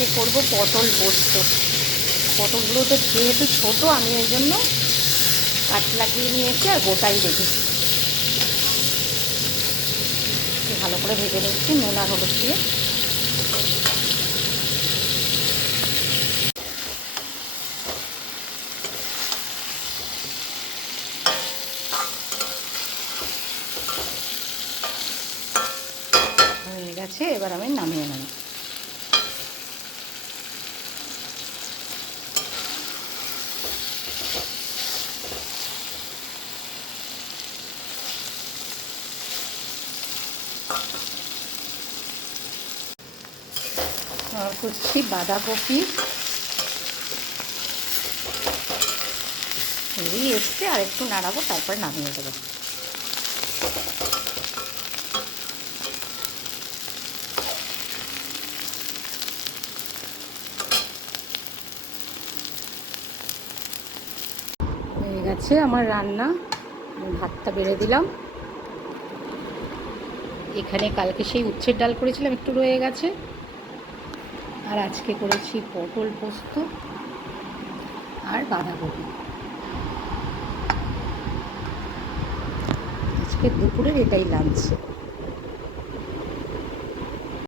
আজকে করব পটল পোস্ত। পটলগুলো তো যেহেতু ছোটো, আমি ওই জন্য কাট লাগিয়ে নিয়েছি আর গোটাই রেখেছি। ভালো করে ভেজে নিচ্ছি নুন আর হলুদ দিয়ে। হয়ে গেছে, এবার আমি নামিয়ে নেব। কুচি বাঁধাকপি এই এসছে, আর একটু নাড়াবো, তারপর নামিয়ে দেবো। হয়ে গেছে আমার রান্না। ভাতটা বেড়ে দিলাম। এখানে কালকে সেই উচ্ছের ডাল করেছিলাম, একটু রয়ে গেছে। আর আজকে করেছি পটল পোস্ত আর বাঁধাকপি। আজকে দুপুরের এটাই লাঞ্চ।